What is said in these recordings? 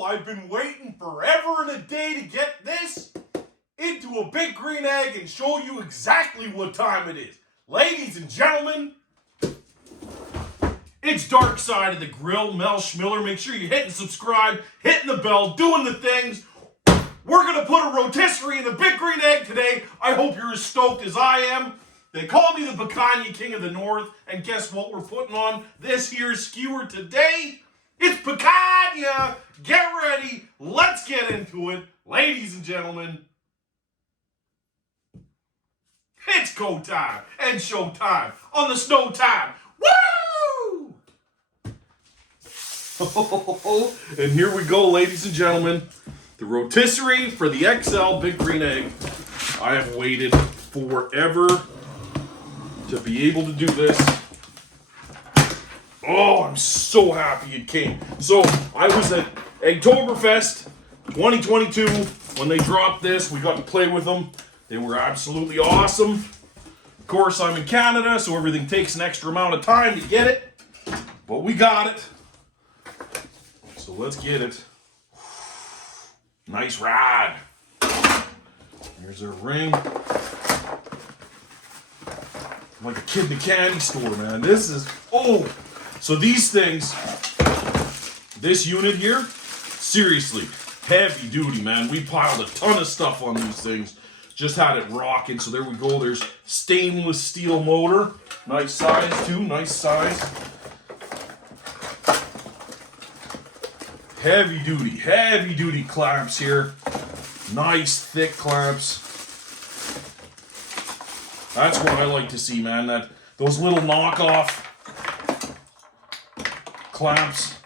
I've been waiting forever and a day to get this into a big green egg and show you exactly what time it is. Ladies and gentlemen, it's Darkside of the Grill, Mel Schmiller. Make sure you're hitting subscribe, hitting the bell, doing the things. We're going to put a rotisserie in the big green egg today. I hope you're as stoked as I am. They call me the Picanha King of the North, and guess what we're putting on this here skewer today? It's Picanha! Get ready, let's get into it. Ladies and gentlemen, it's go time and show time on the snow time. Woo! And here we go, ladies and gentlemen. The rotisserie for the XL Big Green Egg. I have waited forever to be able to do this. Oh, I'm so happy it came. So, I was at Eggtoberfest 2022 when they dropped this. We got to play with them. They were absolutely awesome. Of course, I'm in Canada, so everything takes an extra amount of time to get it. But we got it. So let's get it. Nice ride. Here's our ring. Like a kid in a candy store, man. This is, oh. So these things, this unit here, seriously, heavy duty, man. We piled a ton of stuff on these things. Just had it rocking. So there we go. There's stainless steel motor. Nice size too, nice size. Heavy duty clamps here. Nice thick clamps. That's what I like to see, man. Those little knockoff clamps.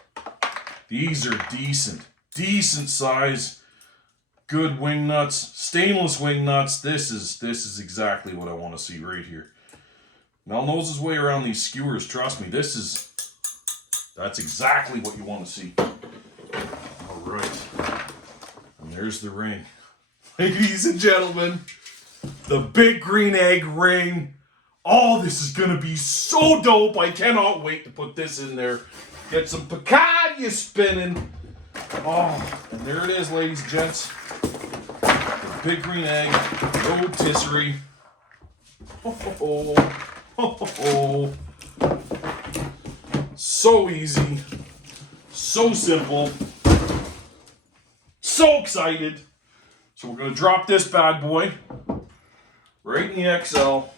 These are decent size. Good wing nuts, stainless wing nuts. This is exactly what I want to see right here. Mel knows his way around these skewers. Trust me, that's exactly what you want to see. All right, and there's the ring, ladies and gentlemen. The big green egg ring. Oh, this is gonna be so dope. I cannot wait to put this in there. Get some picanha spinning. Oh, and there it is, ladies and gents. The big green egg, rotisserie. Oh. So easy. So simple. So excited. So we're gonna drop this bad boy right in the XL.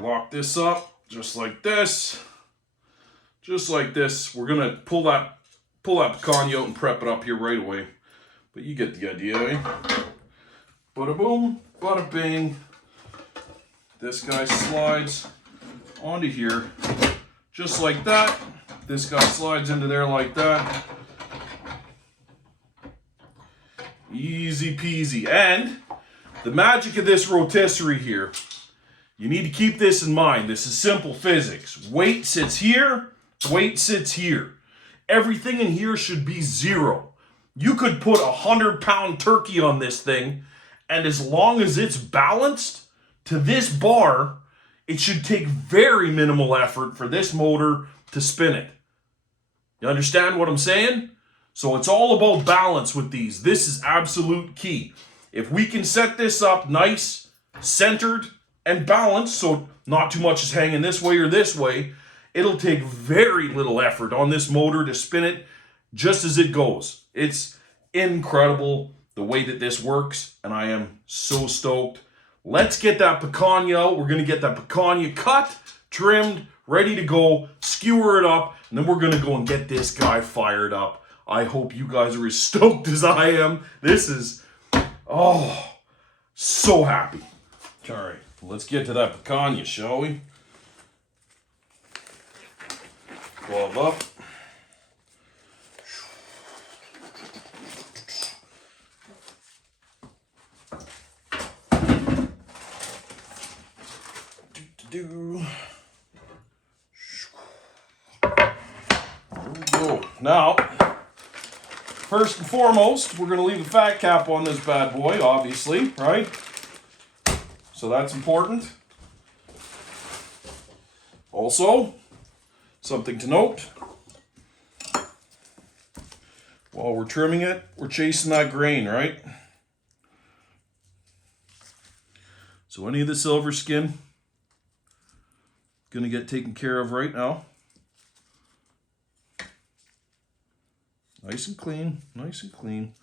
Lock this up just like this. Just like this. We're gonna pull that picanha out and prep it up here right away. But you get the idea, eh? Bada boom, bada bing. This guy slides onto here just like that. This guy slides into there like that. Easy peasy. And the magic of this rotisserie here, you need to keep this in mind. This is simple physics. Weight sits here, weight sits here. Everything in here should be zero. You could put 100-pound turkey on this thing, and as long as it's balanced to this bar, it should take very minimal effort for this motor to spin it. You understand what I'm saying? So it's all about balance with these. This is absolute key. If we can set this up nice, centered, and balanced, so not too much is hanging this way or this way, it'll take very little effort on this motor to spin it just as it goes. It's incredible the way that this works, and I am so stoked. Let's get that picanha out. We're going to get that picanha cut, trimmed, ready to go, skewer it up, and then we're going to go and get this guy fired up. I hope you guys are as stoked as I am. This is, oh, so happy. All right, let's get to that picanha, shall we? Glove up. There we go. Now, first and foremost, we're going to leave the fat cap on this bad boy, obviously, right? So that's important. Also, something to note, while we're trimming it, we're chasing that grain, right? So any of the silver skin, gonna get taken care of right now. Nice and clean, nice and clean.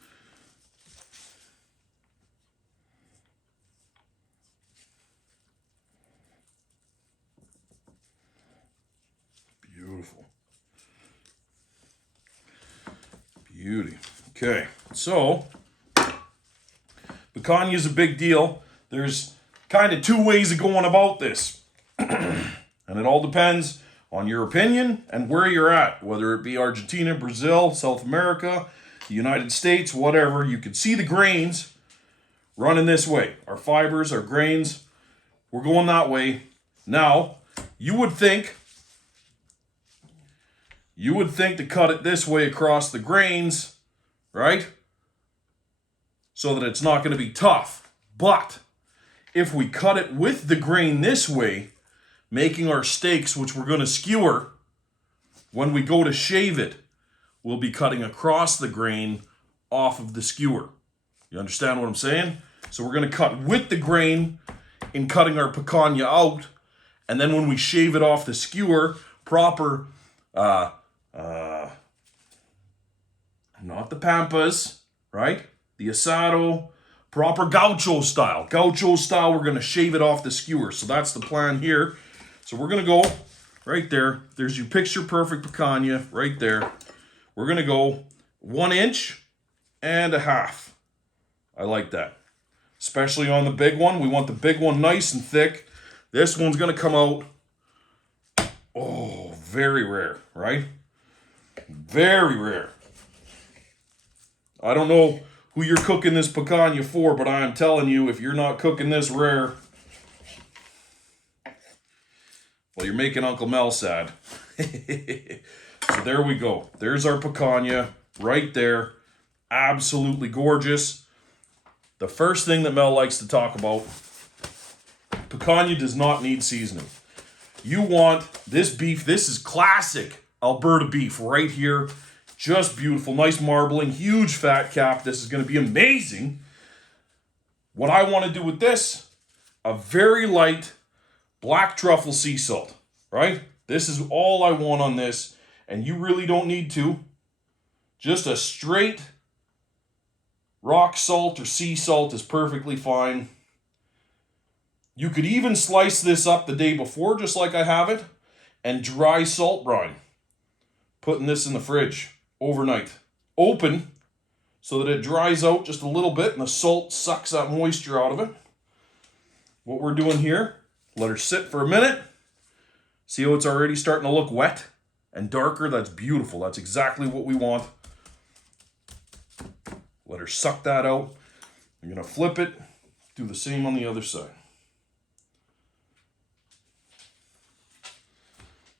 Beautiful. Beauty. Okay, so picanha is a big deal. There's kind of two ways of going about this. And it all depends on your opinion and where you're at, whether it be Argentina, Brazil, South America, the United States, whatever. You can see the grains running this way. Our fibers, our grains, we're going that way. Now, you would think to cut it this way across the grains, right? So that it's not going to be tough. But if we cut it with the grain this way, making our steaks, which we're going to skewer, when we go to shave it, we'll be cutting across the grain off of the skewer. You understand what I'm saying? So we're going to cut with the grain in cutting our picanha out, and then when we shave it off the skewer, proper, not the pampas, right? The asado, proper gaucho style. Gaucho style, we're going to shave it off the skewer. So that's the plan here. So we're going to go right there. There's your picture perfect picanha right there. We're going to go 1.5 inches. I like that. Especially on the big one. We want the big one nice and thick. This one's going to come out, oh, very rare, right? Very rare. I don't know who you're cooking this picanha for, but I am telling you, if you're not cooking this rare, well, you're making Uncle Mel sad. So there we go. There's our picanha right there. Absolutely gorgeous. The first thing that Mel likes to talk about, picanha does not need seasoning. You want this beef. This is classic Alberta beef right here. Just beautiful. Nice marbling. Huge fat cap. This is going to be amazing. What I want to do with this, a very light black truffle sea salt, right? This is all I want on this, and you really don't need to. Just a straight rock salt or sea salt is perfectly fine. You could even slice this up the day before, just like I have it, and dry salt brine. Putting this in the fridge overnight. Open, so that it dries out just a little bit, and the salt sucks that moisture out of it. What we're doing here, let her sit for a minute. See how it's already starting to look wet and darker? That's beautiful. That's exactly what we want. Let her suck that out. I'm going to flip it. Do the same on the other side.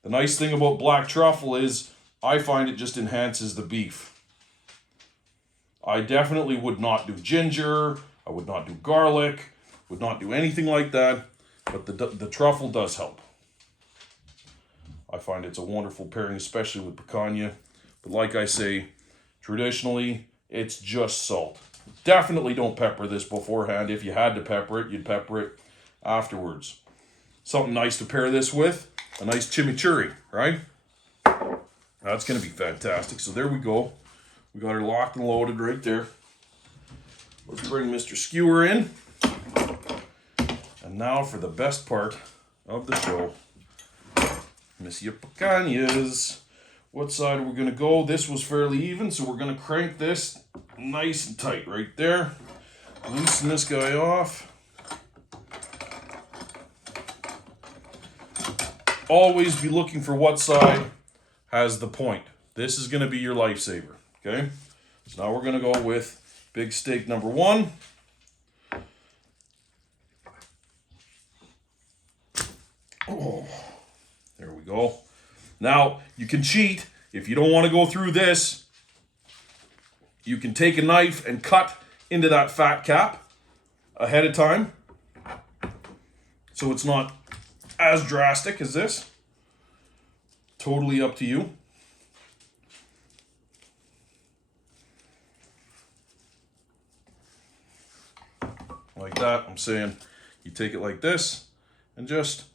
The nice thing about black truffle is I find it just enhances the beef. I definitely would not do ginger. I would not do garlic. Would not do anything like that. But the truffle does help. I find it's a wonderful pairing, especially with picanha. But like I say, traditionally, it's just salt. Definitely don't pepper this beforehand. If you had to pepper it, you'd pepper it afterwards. Something nice to pair this with, a nice chimichurri, right? That's going to be fantastic. So there we go. We got her locked and loaded right there. Let's bring Mr. Skewer in. And now for the best part of the show. Monsieur Picanhas. What side are we going to go? This was fairly even, so we're going to crank this nice and tight right there. Loosen this guy off. Always be looking for what side has the point. This is going to be your lifesaver, okay? So now we're going to go with big steak number 1. Oh, there we go. Now, you can cheat if you don't want to go through this. You can take a knife and cut into that fat cap ahead of time, so it's not as drastic as this. Totally up to you. Like that. I'm saying you take it like this and just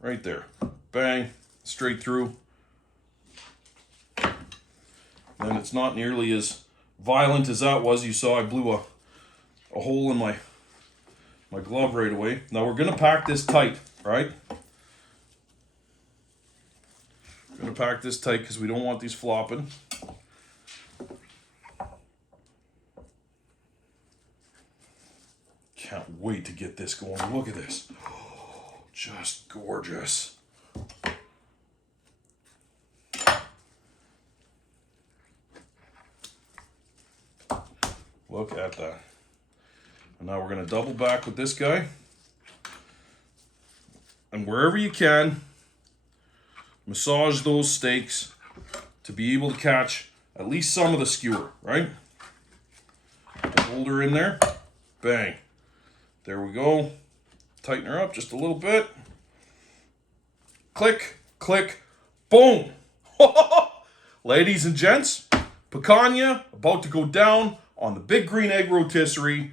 right there. Bang, straight through. And it's not nearly as violent as that was. You saw I blew a hole in my glove right away. Now we're going to pack this tight, right? We're going to pack this tight because we don't want these flopping. Can't wait to get this going. Look at this. Oh, just gorgeous. Look at that. And now we're going to double back with this guy. And wherever you can, massage those steaks to be able to catch at least some of the skewer, right? Hold her in there. Bang. There we go. Tighten her up just a little bit. Click, click, boom. Ladies and gents, picanha about to go down on the Big Green Egg Rotisserie.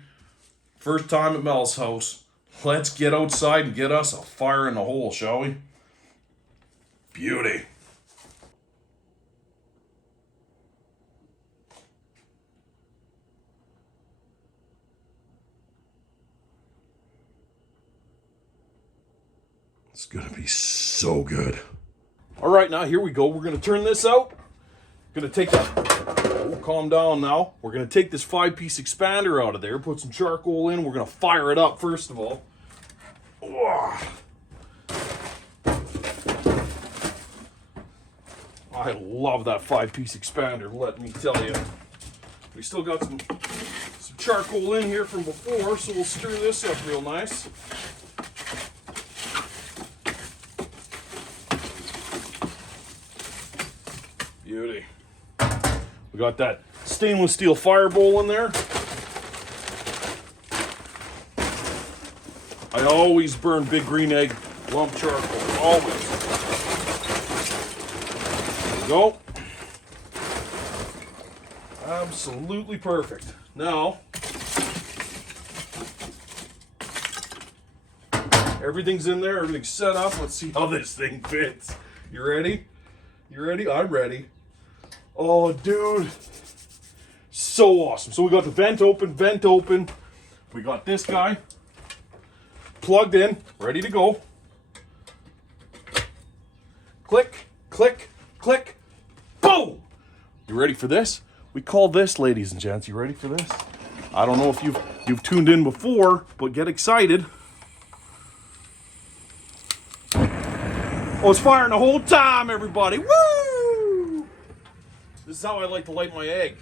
First time at Mel's house. Let's get outside and get us a fire in the hole, shall we? Beauty. It's gonna be so good. All right, now here we go. We're gonna turn this out. Gonna take that. Oh, calm down now. We're gonna take this 5-piece expander out of there, put some charcoal in. We're gonna fire it up first of all. Oh. I love that 5-piece expander, let me tell you. We still got some charcoal in here from before, so we'll stir this up real nice. Beauty. We got that stainless steel fire bowl in there. I always burn Big Green Egg lump charcoal, always. There we go. Absolutely perfect. Now, everything's in there, everything's set up. Let's see how this thing fits. You ready? You ready? I'm ready. Oh, dude. So awesome. So we got the vent open. We got this guy plugged in, ready to go. Click, click, click, boom! You ready for this? We call this, ladies and gents, you ready for this? I don't know if you've tuned in before, but get excited. Oh, it's firing the whole time, everybody. Woo! This is how I like to light my egg.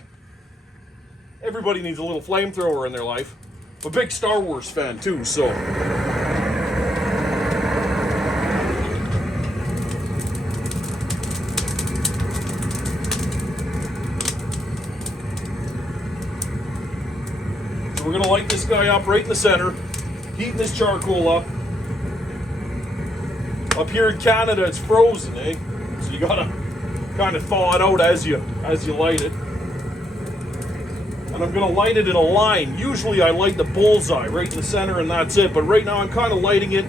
Everybody needs a little flamethrower in their life. I'm a big Star Wars fan too, so. So we're gonna light this guy up right in the center, heating this charcoal up. Up here in Canada, it's frozen, eh? So you gotta kind of thaw it out as you light it. And I'm gonna light it in a line. Usually I light the bullseye right in the center and that's it. But right now I'm kind of lighting it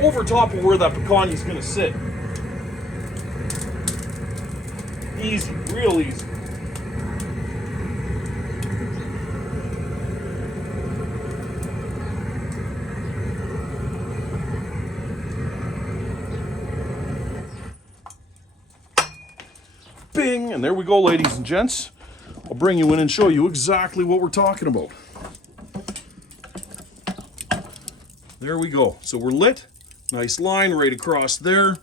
over top of where that picanha is gonna sit. Easy, real easy. Bing, and there we go, ladies and gents. I'll bring you in and show you exactly what we're talking about. There we go. So we're lit. Nice line right across there.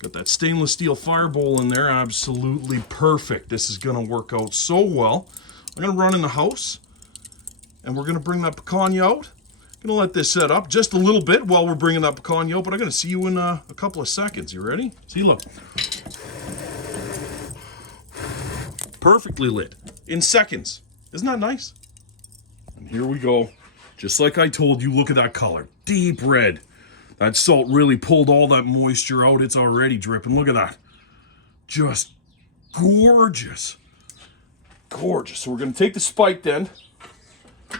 Got that stainless steel fire bowl in there. Absolutely perfect. This is going to work out so well. I'm going to run in the house and we're going to bring that picanha out. I'm going to let this set up just a little bit while we're bringing that picanha out, but I'm going to see you in a couple of seconds. You ready? See, look. Perfectly lit. in seconds. Isn't that nice? And here we go. Just like I told you, look at that color. Deep red. That salt really pulled all that moisture out. It's already dripping. Look at that. Just gorgeous. Gorgeous. So we're going to take the spiked end,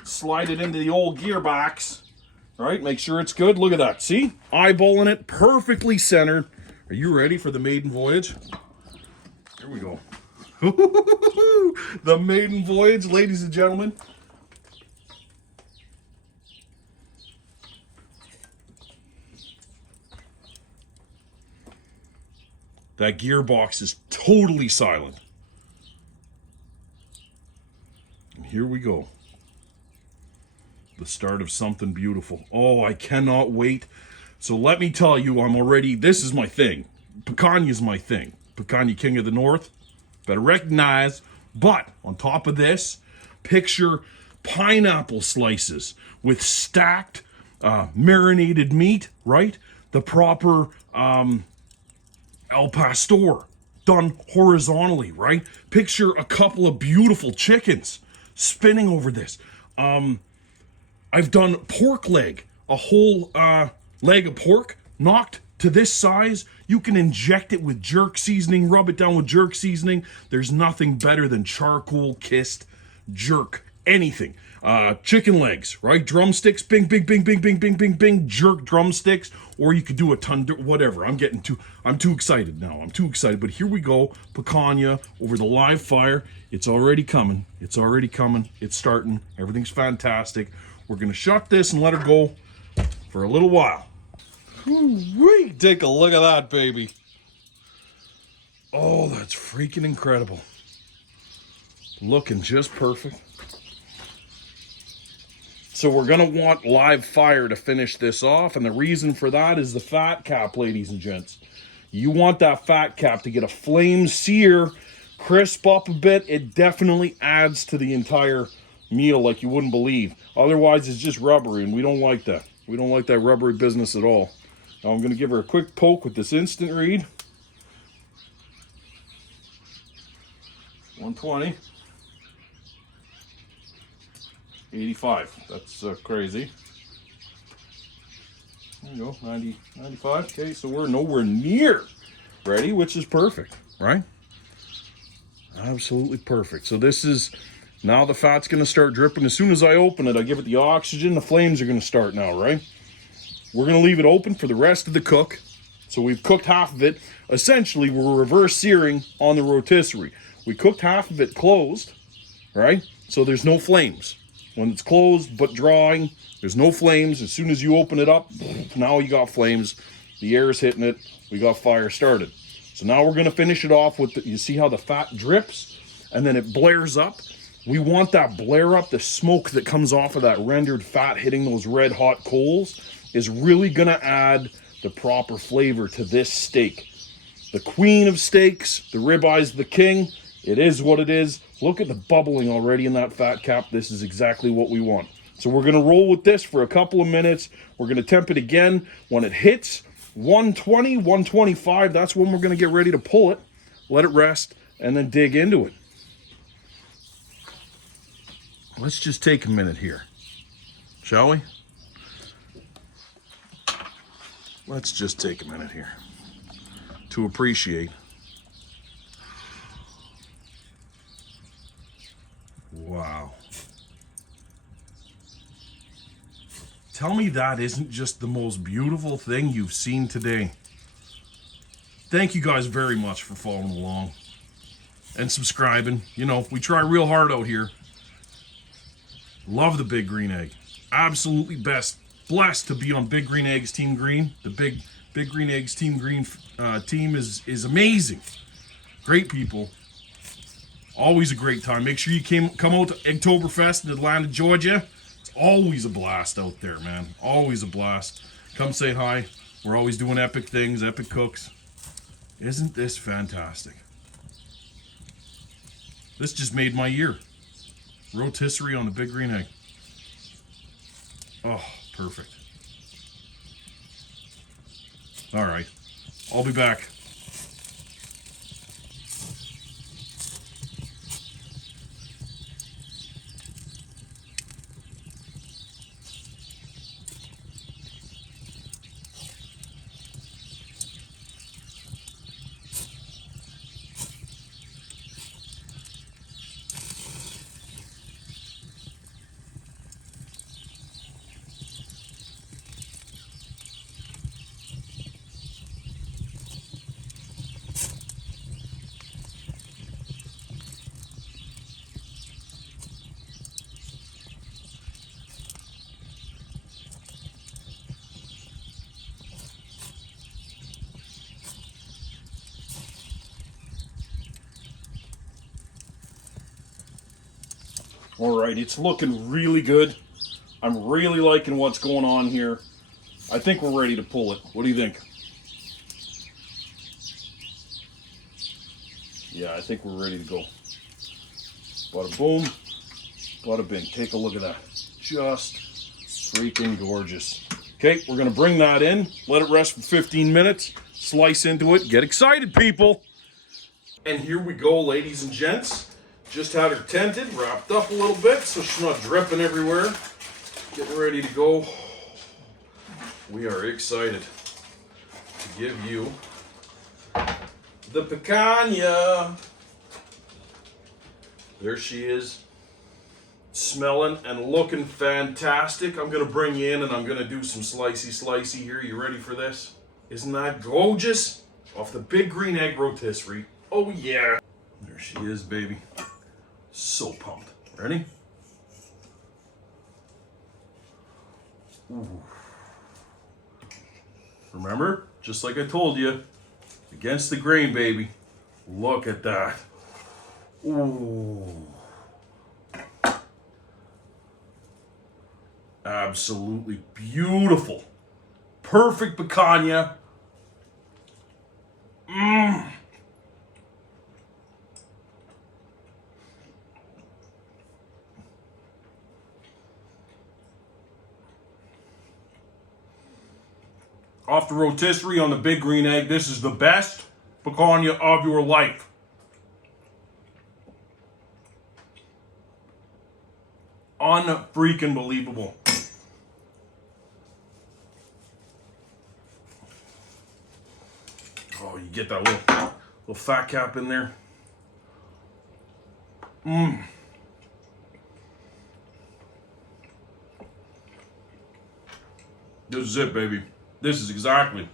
slide it into the old gearbox, right? Make sure it's good. Look at that. See? Eyeballing it, perfectly centered. Are you ready for the maiden voyage? Here we go. The maiden voyage, ladies and gentlemen. That gearbox is totally silent. And here we go. The start of something beautiful. Oh, I cannot wait. So let me tell you, this is my thing. Picanha is my thing. Picanha King of the North. Better recognize. But on top of this, picture pineapple slices with stacked marinated meat, right? The proper al pastor done horizontally, right? Picture a couple of beautiful chickens spinning over this. I've done pork leg, a whole leg of pork knocked to this size. You can inject it with jerk seasoning, rub it down with jerk seasoning. There's nothing better than charcoal kissed jerk anything. Chicken legs, right? Drumsticks, bing, bing, bing, bing, bing, bing, bing, bing, jerk drumsticks, or you could do a ton, whatever. I'm too excited now. I'm too excited, but here we go. Picanha over the live fire. It's already coming. It's already coming. It's starting. Everything's fantastic. We're gonna shut this and let her go for a little while. Whoo-wee. Take a look at that, baby. Oh, that's freaking incredible. Looking just perfect. So we're gonna want live fire to finish this off, and the reason for that is the fat cap, ladies and gents. You want that fat cap to get a flame sear, crisp up a bit. It definitely adds to the entire meal like you wouldn't believe. Otherwise, it's just rubbery, and we don't like that. We don't like that rubbery business at all. Now I'm gonna give her a quick poke with this instant read. 120. 85. That's crazy. There you go. 90, 95. Okay, so we're nowhere near ready, which is perfect, right? Absolutely perfect. So this is, now the fat's going to start dripping. As soon as I open it, I give it the oxygen. The flames are going to start now, right? We're going to leave it open for the rest of the cook. So we've cooked half of it. Essentially, we're reverse searing on the rotisserie. We cooked half of it closed, right? So there's no flames. When it's closed but drawing, there's no flames. As soon as you open it up, now you got flames. The air is hitting it. We got fire started. So now we're going to finish it off with, you see how the fat drips and then it blares up? We want that blare up, the smoke that comes off of that rendered fat hitting those red hot coals is really going to add the proper flavor to this steak. The queen of steaks, the ribeyes, the king. It is what it is. Look at the bubbling already in that fat cap. This is exactly what we want. So we're going to roll with this for a couple of minutes. We're going to temp it again. When it hits 120, 125, that's when we're going to get ready to pull it, let it rest, and then dig into it. Let's just take a minute here, shall we? Let's just take a minute here to appreciate. Wow. Tell me that isn't just the most beautiful thing you've seen today. Thank you guys very much for following along and subscribing. You know, we try real hard out here. Love the Big Green Egg. Absolutely blessed to be on Big Green Eggs Team Green. The Big Green Eggs Team Green team is amazing. Great people. Always a great time. Make sure you come out to Oktoberfest in Atlanta, Georgia. It's always a blast out there, man. Always a blast. Come say hi. We're always doing epic things, epic cooks. Isn't this fantastic? This just made my year. Rotisserie on the Big Green Egg. Oh, perfect. All right. I'll be back. All right, it's looking really good. I'm really liking what's going on here. I think we're ready to pull it. What do you think? Yeah, I think we're ready to go. Bada boom, bada bing. Take a look at that. Just freaking gorgeous. Okay, we're gonna bring that in, let it rest for 15 minutes, slice into it, get excited, people. And here we go, ladies and gents. Just had her tented, wrapped up a little bit so she's not dripping everywhere. Getting ready to go. We are excited to give you the picanha. There she is, smelling and looking fantastic. I'm gonna bring you in and I'm gonna do some slicey here. You ready for this? Isn't that gorgeous? Off the big green egg rotisserie. Oh yeah. There she is, baby. So pumped. Ready? Ooh. Remember, just like I told you, against the grain, baby. Look at that. Ooh. Absolutely beautiful. Perfect picanha. Mmm. Off the rotisserie on the big green egg. This is the best picanha of your life. Unfreaking believable. Oh, you get that little fat cap in there. Mmm. This is it, baby. This is exactly.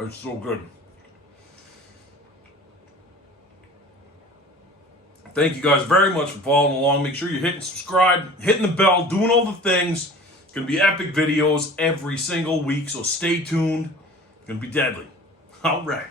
It's so good. Thank you guys very much for following along. Make sure you're hitting subscribe, hitting the bell, doing all the things. It's going to be epic videos every single week, so stay tuned. It's going to be deadly. All right.